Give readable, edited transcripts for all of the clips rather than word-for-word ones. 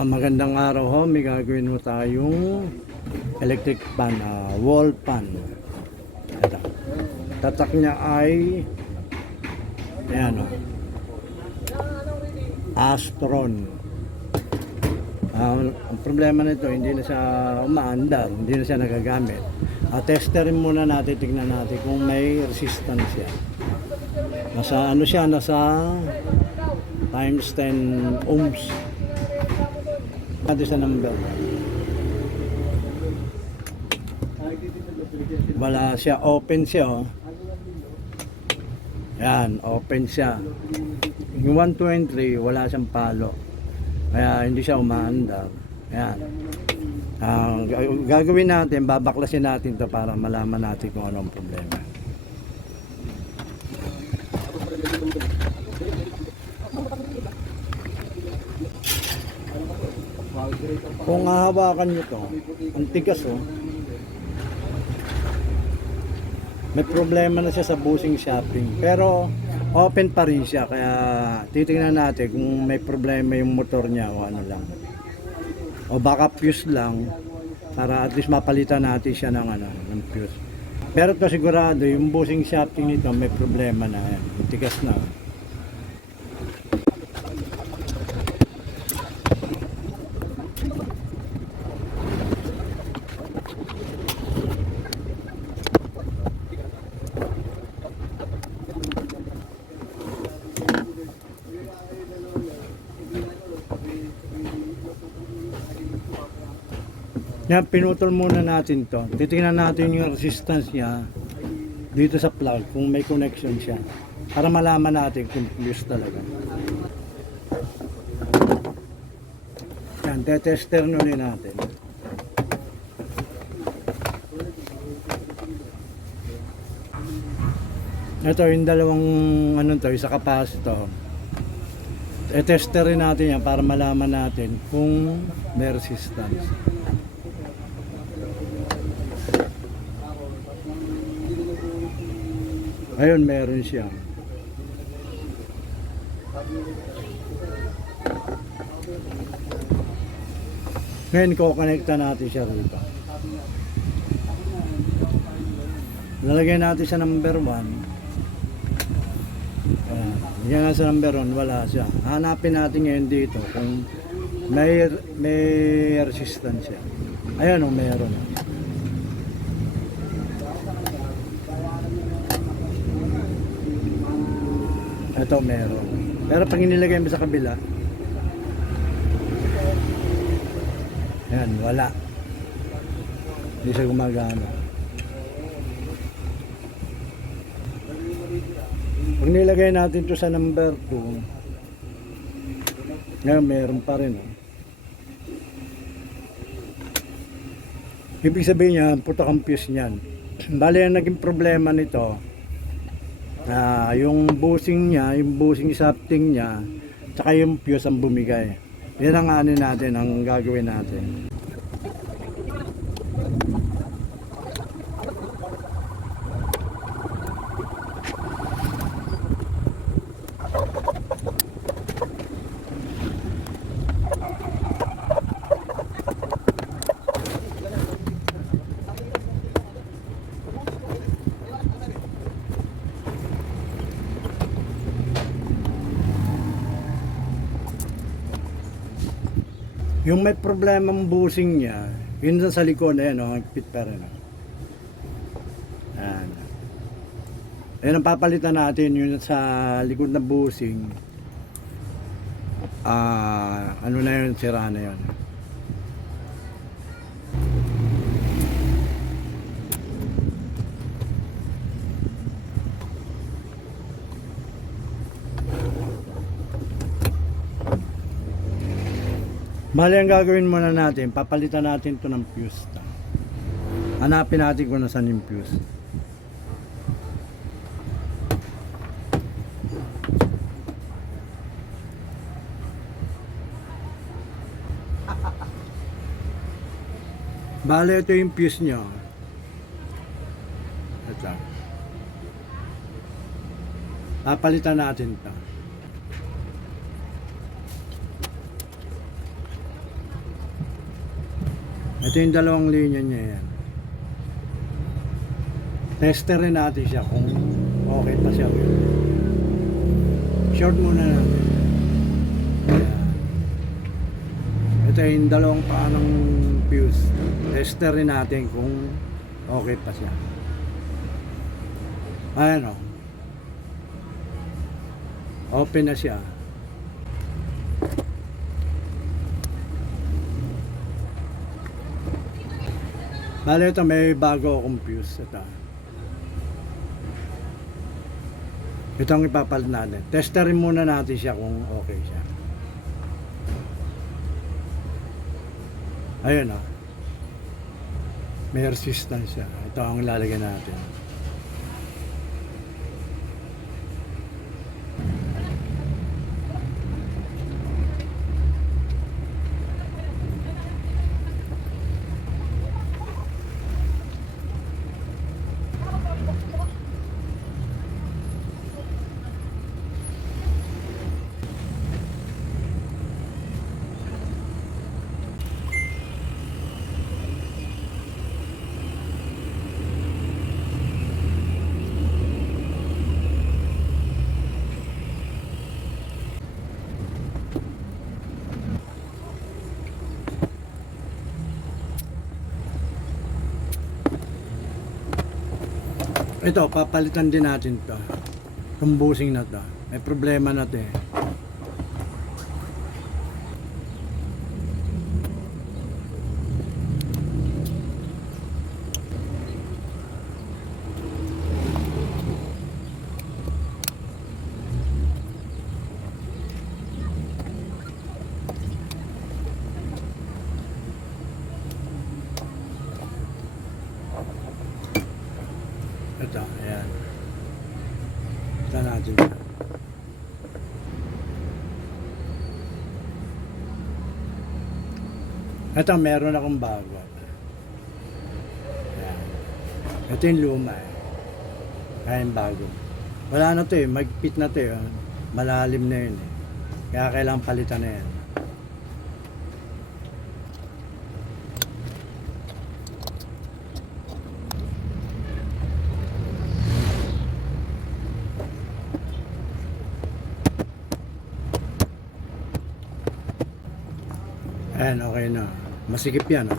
Magandang araw ho, may gagawin mo tayong electric fan, wall fan. Ito. Tatak niya ay ayan o, Astron. Ang problema nito, hindi na siya umaandar, hindi na siya nagagamit. Testerin muna natin, tignan natin kung may resistance siya. Nasa ano siya, nasa times 10 ohms. Natin sa number. Wala siya, open siya oh. Yan, open siya. Yung 123 wala siyang palo, kaya hindi siya umaandar. Yan. Gagawin natin, babaklasin natin to para malaman natin kung anong problema. Kung hahawakan nyo to, ang tigas oh. May problema na siya sa bushing shafting, pero open pa rin siya, kaya titingnan natin kung may problema yung motor niya o ano lang, o baka fuse lang, para at least mapalitan natin siya ng ano, ng fuse. Pero to sigurado yung bushing shafting nito may problema na yan, tigas na. Yan, pinutol muna natin to. Titingnan natin yung resistance niya dito sa plug, kung may connection siya, para malaman natin kung fuse talaga. Yan, tetester nunin natin. Ito yung dalawang ano to, isa capacitor. Testerin natin yan para malaman natin kung may resistance. Ayun, meron siya. Ngayon, kukonekta natin siya rito. Lalagay natin sa number 1. Yan nga sa number 1, wala siya. Hanapin natin ngayon dito kung may resistance siya. Ayan o, meron. Ito meron. Pero pag inilagay mo sa kabila, yan, wala. Hindi siya gumagana. Pag nilagay natin to sa number 2, ngayon meron pa rin. Ibig sabihin niya, putok ang fuse niyan. Bali, ang naging problema nito, yung bushing niya, yung bushing shafting niya, tsaka yung fuse ang bumigay. Yan ang ano natin, ang gagawin natin. Yung may problema ang bushing niya, yun sa likod na yan, higpit pa rin. Ayan. Ayan ang papalitan natin, yun sa likod na bushing. Ano na yun, sira na yun. Bali, ang gagawin muna natin, papalitan natin to ng fuse. Hanapin natin kung nasaan yung fuse. Bali, ito yung fuse nyo. Ito. Papalitan natin ito. Ito yung dalawang linya niya yan. Tester rin natin siya kung okay pa siya. Short muna natin. Ayan. Ito yung dalawang paanong fuse. Tester rin natin kung okay pa siya. Ayan o. Open na siya. Bale ito may bago akong fuse. Ito ang ipapalit natin. Testerin muna natin siya kung okay siya. Ayun o. May resistance siya. Ito ang lalagyan natin. Ito, papalitan din natin to. Itong bushing na to. May problema na to eh. Ito, ayan. Ito natin. Ito, meron akong bago. Ayan. Ito yung luma eh. Kaya yung bago. Wala na to eh, magpit na to eh. Malalim na yun eh. Kaya kailangan palitan na yan. Ayan, okay na. Masikip yan. Oh.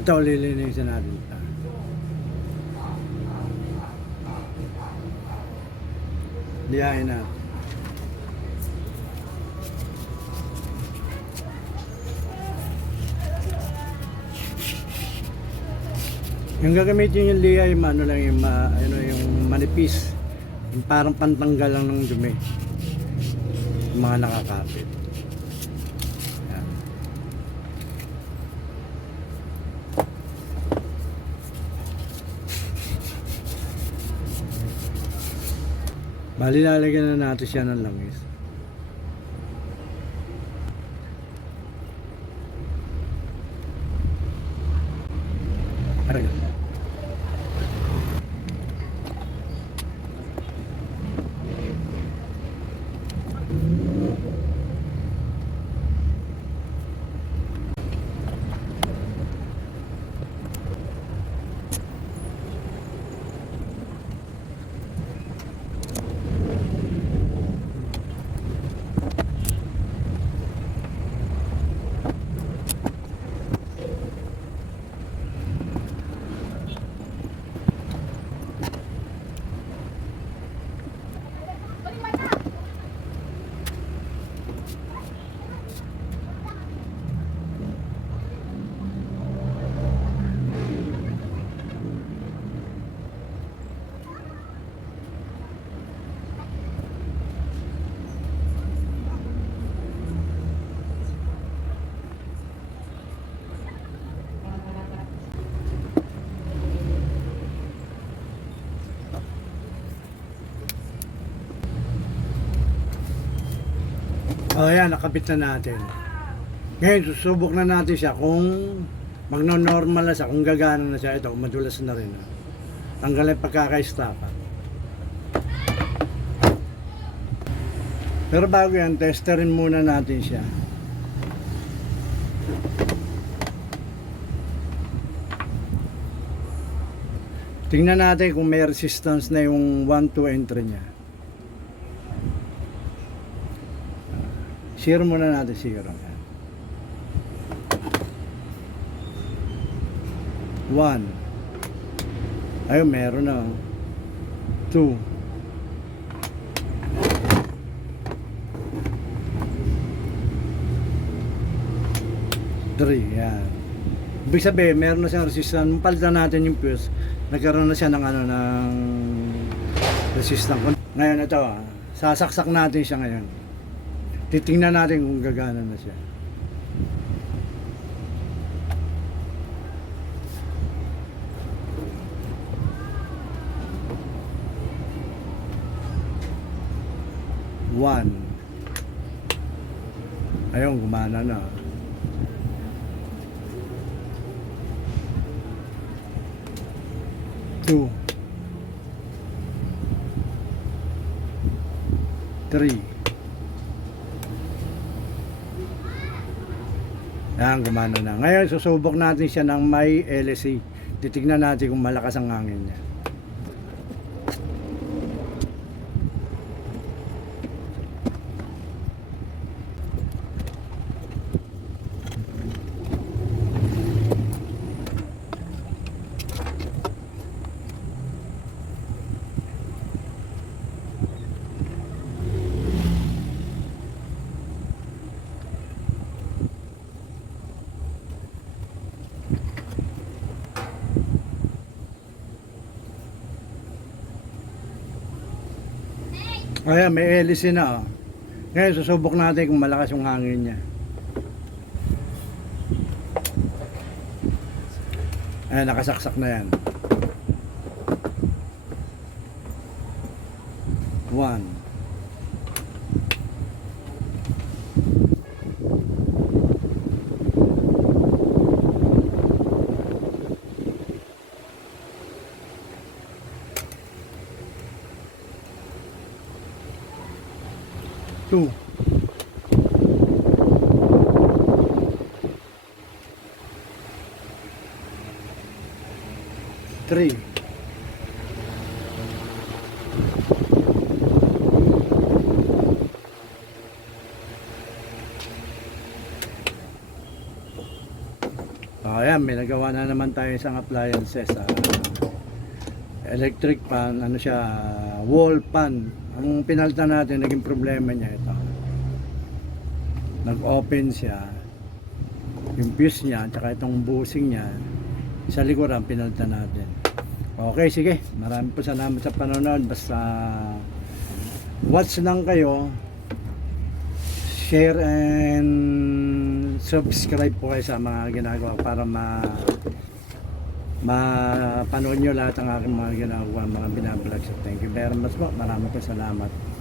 Ito, lilinisin natin. Liyahin na. Yung gagamitin yung liya, yung ano lang, yung, yung manipis. Yung parang pantanggal lang ng dumi. Yung mga nakakapit. Yan. Bali, lalagyan na natin siya ng langis. Aray. O yan, nakabit na natin. Ngayon, susubok na natin siya kung magno-normal na siya, kung gagana na siya. Ito, madulas na rin. Tanggalin pagkaka-stopper. Pero bago yan, testerin muna natin siya. Tingnan natin kung may resistance na yung 1, 2, and 3 niya. Zero muna natin, zero. 1. Ayun, meron na. 2. 3, yan. Ibig sabihin, meron na siyang resistance. Nung palitan natin yung fuse, nagkaroon na siya ng ng resistance. Ngayon ito, sasaksak natin siya ngayon. Titingnan natin kung gagana na siya. One. Ayun, gumana na. 2, 3. Yan, gumana na. Ngayon, susubok natin siya ng may LSC. Titignan natin kung malakas ang hangin niya. Ayan, may LC na. Ngayon, susubok natin kung malakas yung hangin niya. Ayan, nakasaksak na yan. 1. 2. 3. 'Ayan, may nagawa na naman tayo isang appliances. Electric pan, ano siya, wall pan. Ang pinalitan natin, naging problema niya ito. Nag-open siya. Yung fuse niya, at saka itong bushing niya, sa likuran pinalitan natin. Okay, sige. Maraming po salamat sa panonood. Basta watch lang kayo. Share and subscribe po kayo sa mga ginagawa para mapanood nyo lahat ng aking mga ginagawa, mga binablog. So thank you very much po. Maraming po salamat.